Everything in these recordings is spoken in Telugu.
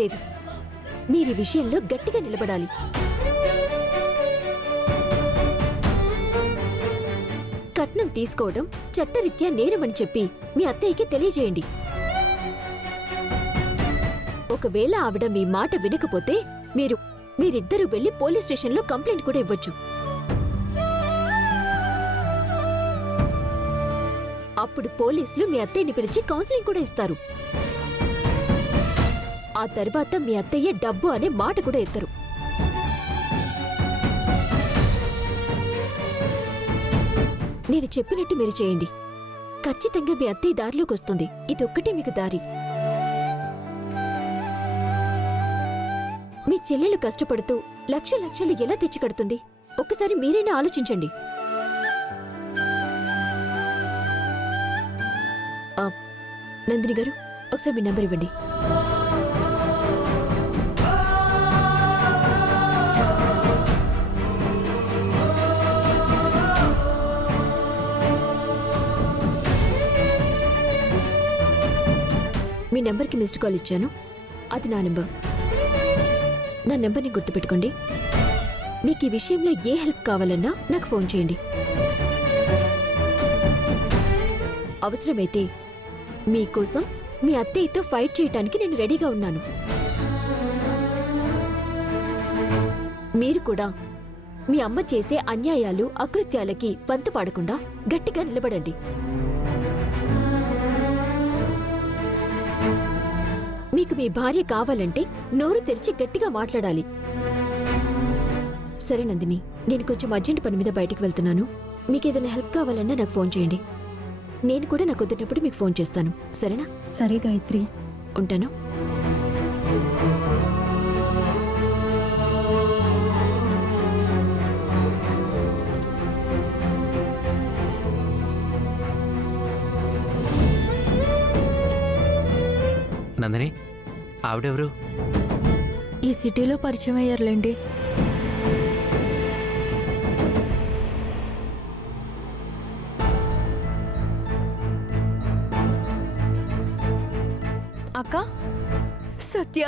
లేదు, మీరు ఈ విషయంలో గట్టిగా నిలబడాలి. కట్నం తీసుకోవడం చట్టరీత్యా నేరమని చెప్పి మీ అత్తయ్యకి తెలియజేయండి. ఒకవేళ ఆవిడ మీ మాట వినకపోతే మీరిద్దరూ వెళ్లి పోలీస్ స్టేషన్లో కంప్లైంట్ కూడా ఇవ్వచ్చు. అప్పుడు పోలీసులు మీ అత్తయ్యని పిలిచి కౌన్సిలింగ్ కూడా ఇస్తారు. ఆ తర్వాత మీ అత్తయ్య డబ్బు అనే మాట కూడా ఎత్తరు. నేను చెప్పినట్టు మీరు చేయండి. ఖచ్చితంగా మీ అత్తయ్య దారిలోకి వస్తుంది. ఇదొక్కటే మీకు దారి. మీ చెల్లెలు కష్టపడుతూ లక్షలు ఎలా తెచ్చి కడుతుంది? ఒక్కసారి మీరైనా ఆలోచించండి. నందిని గారు, ఒకసారి మీ నంబర్ ఇవ్వండి. మీ నెంబర్కి మిస్డ్ కాల్ ఇచ్చాను. అది నా నెంబర్. నా నెంబర్ని గుర్తుపెట్టుకోండి. మీకు ఈ విషయంలో ఏ హెల్ప్ కావాలన్నా నాకు ఫోన్ చేయండి. అవసరమైతే మీకోసం మీ అత్తయ్యతో ఫైట్ చేయటానికి నేను రెడీగా ఉన్నాను. మీరు కూడా మీ అమ్మ చేసే అన్యాయాలు, అకృత్యాలకి వంతపాడకుండా గట్టిగా నిలబడండి. మీకు మీ భార్య కావాలంటే నోరు తెరిచి గట్టిగా మాట్లాడాలి. సరే నందిని, నేను కొంచెం అర్జెంట్ పని మీద బయటకు వెళ్తున్నాను. మీకేదైనా హెల్ప్ కావాలన్నా నాకు ఫోన్ చేయండి. నేను కూడా నాకు కుదిరినప్పుడు మీకు ఫోన్ చేస్తాను. సరేనా? సరే గాయత్రి, ఉంటాను. నందిని, ఆవిడెవరు? ఈ సిటీలో పరిచయం అయ్యారులేండి. అక్క, సత్య,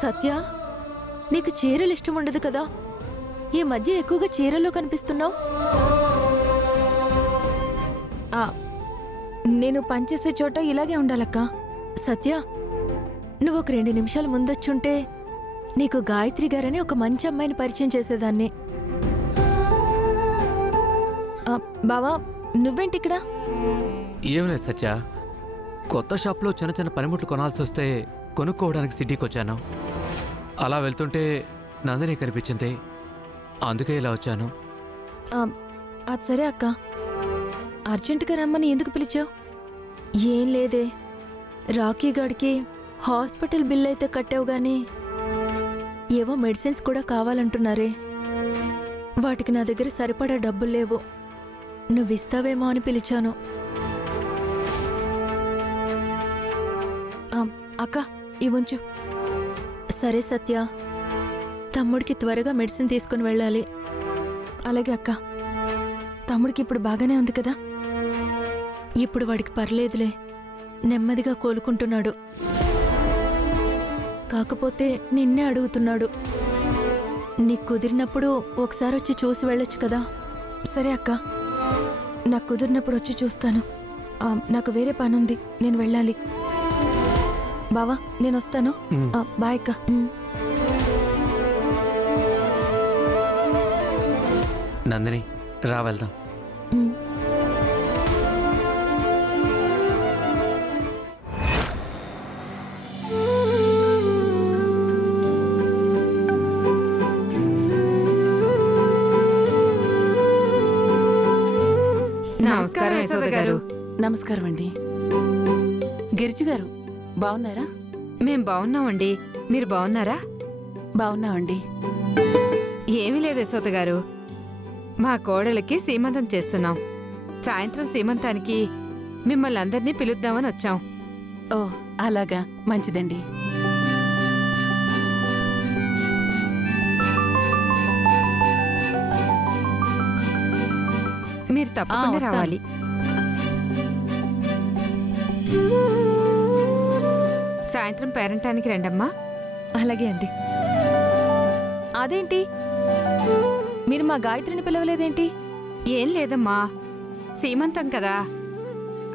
సత్య, నీకు చీరలు ఇష్టం ఉండదు కదా? ఈ మధ్య ఎక్కువగా చీరలో కనిపిస్తున్నావు. నేను పనిచేసే చోట ఇలాగే ఉండాలక్క. సత్య, నువ్వు ఒక 2 నిమిషాలు ముందొచ్చుంటే నీకు గాయత్రి గారని ఒక మంచి అమ్మాయిని పరిచయం చేసేదాన్ని. బావా, నువ్వేంటి ఇక్కడ? ఏం లేదు సత్య, కొత్త షాప్లో చిన్న చిన్న పనిముట్లు కొనాల్సి వస్తే కొనుక్కోవడానికి సిటీకి వచ్చాను. అలా వెళ్తుంటే నందిని కనిపించింది, అందుకే ఇలా వచ్చాను. అది సరే అక్క, అర్జెంటుగా రమ్మని ఎందుకు పిలిచావు? ఏం లేదే, రాకీ గడికి హాస్పిటల్ బిల్ అయితే కట్టావు గానీ ఏవో మెడిసిన్స్ కూడా కావాలంటున్నారే. వాటికి నా దగ్గర సరిపడా డబ్బులు లేవు. నువ్విస్తావేమో అని పిలిచాను. అక్క, ఇవ్వుంచు. సరే సత్య, తమ్ముడికి త్వరగా మెడిసిన్ తీసుకుని వెళ్ళాలి. అలాగే అక్క. తమ్ముడికి ఇప్పుడు బాగానే ఉంది కదా? ఇప్పుడు వాడికి పర్లేదులే, నెమ్మదిగా కోలుకుంటున్నాడు. కాకపోతే నిన్నే అడుగుతున్నాడు. నీకు కుదిరినప్పుడు ఒకసారి వచ్చి చూసి వెళ్ళొచ్చు కదా? సరే అక్క, నాకు కుదిరినప్పుడు వచ్చి చూస్తాను. నాకు వేరే పనుంది, నేను వెళ్ళాలి. బావా, నేను వస్తాను. బాయ్ అక్క. నందిని, రా వెళ్దాం. నమస్కారం యశోద గారు. నమస్కారం అండి. గిరిజు గారు బాగున్నారా? మేం బాగున్నామండి, మీరు బాగున్నారా? బాగున్నామండి. ఏమీ లేదు యశోద గారు, మా కోడలికి సీమంతం చేస్తున్నాం. సాయంత్రం సీమంతానికి మిమ్మల్ని అందరినీ పిలుద్దామని వచ్చాం. ఓ, అలాగా, మంచిదండి. మీరు తప్పకుండా వస్తాను. రావాలి. సాయంత్రం పేరంటానికి రండమ్మా. అలాగే అండి. అదేంటి మీరు మా గాయత్రిని పిలవలేదేంటి? ఏం లేదమ్మా, సీమంతం కదా,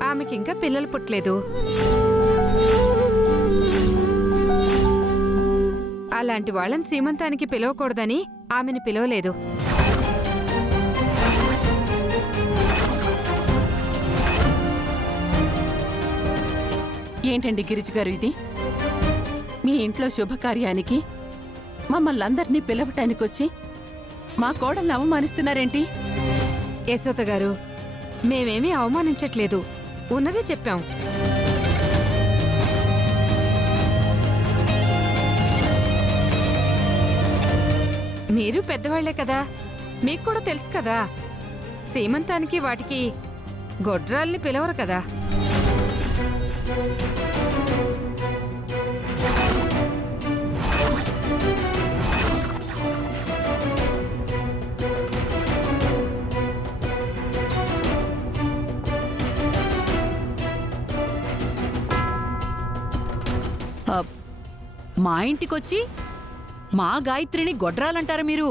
ఆమెకింకా పిల్లలు పుట్టలేదు. అలాంటి వాళ్ళని సీమంతానికి పిలవకూడదని ఆమెను పిలవలేదు. ఏంటండి గిరిజ గారు ఇది? మీ ఇంట్లో శుభకార్యానికి మమ్మల్ని అందరినీ పిలవటానికొచ్చి మా కోడల్ని అవమానిస్తున్నారేంటి? యశోద గారు, మేమేమీ అవమానించట్లేదు, ఉన్నదే చెప్పాం. మీరు పెద్దవాళ్లే కదా, మీకు కూడా తెలుసు కదా, సీమంతానికి వాటికి గొడ్రాల్ని పిలవరు కదా. మా ఇంటికొచ్చి మా గాయత్రిని గొడ్రాలంటారా మీరు?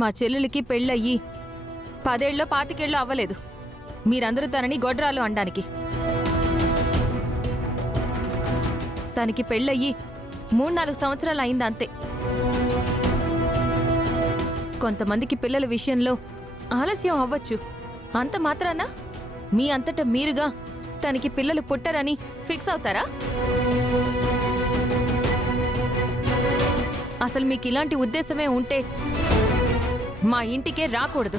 మా చెల్లెలికి పెళ్ళయ్యి 10 ఏళ్ళో 25 ఏళ్ళో అవ్వలేదు. మీరందరూ తనని గొడ్రాలు అనడానికి. తనకి పెళ్ళయ్యి 3-4 సంవత్సరాలు అయింది అంతే. కొంతమందికి పిల్లల విషయంలో ఆలస్యం అవ్వచ్చు. అంత మాత్రాన మీ అంతటా మీరుగా తనకి పిల్లలు పుట్టరని ఫిక్స్ అవుతారా? అసలు మీకు ఇలాంటి ఉద్దేశమే ఉంటే మా ఇంటికే రాకూడదు.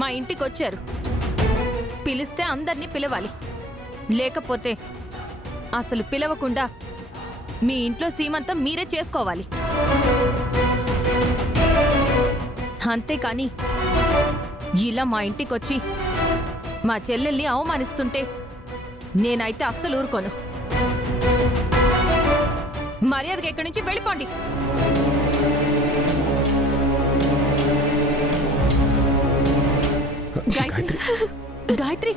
మా ఇంటికి వచ్చారు, పిలిస్తే అందరినీ పిలవాలి. లేకపోతే అసలు పిలవకుండా మీ ఇంట్లో సీమంతం మీరే చేసుకోవాలి. అంతేకాని ఇలా మా ఇంటికొచ్చి మా చెల్లెల్ని అవమానిస్తుంటే నేనైతే అస్సలు ఊరుకోను. మర్యాదగా ఇక్కడి నుంచి వెళ్ళిపోండి. గాయత్రి గాయత్రి,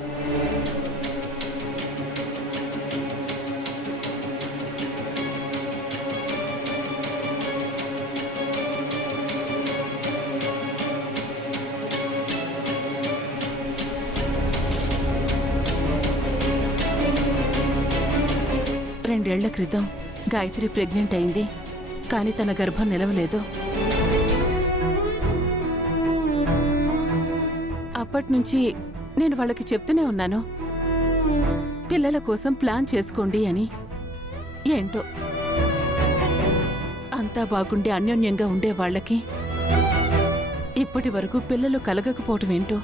రెండేళ్ల క్రితం గాయత్రి ప్రెగ్నెంట్ అయింది, కానీ తన గర్భం నిలవలేదు. అప్పట్నుంచి నేను వాళ్ళకి చెప్తూనే ఉన్నాను, పిల్లల కోసం ప్లాన్ చేసుకోండి అని. ఏంటో అంతా బాగుండి అన్యోన్యంగా ఉండే వాళ్ళకి ఇప్పటి వరకు పిల్లలు కలగకపోవటం ఏంటో.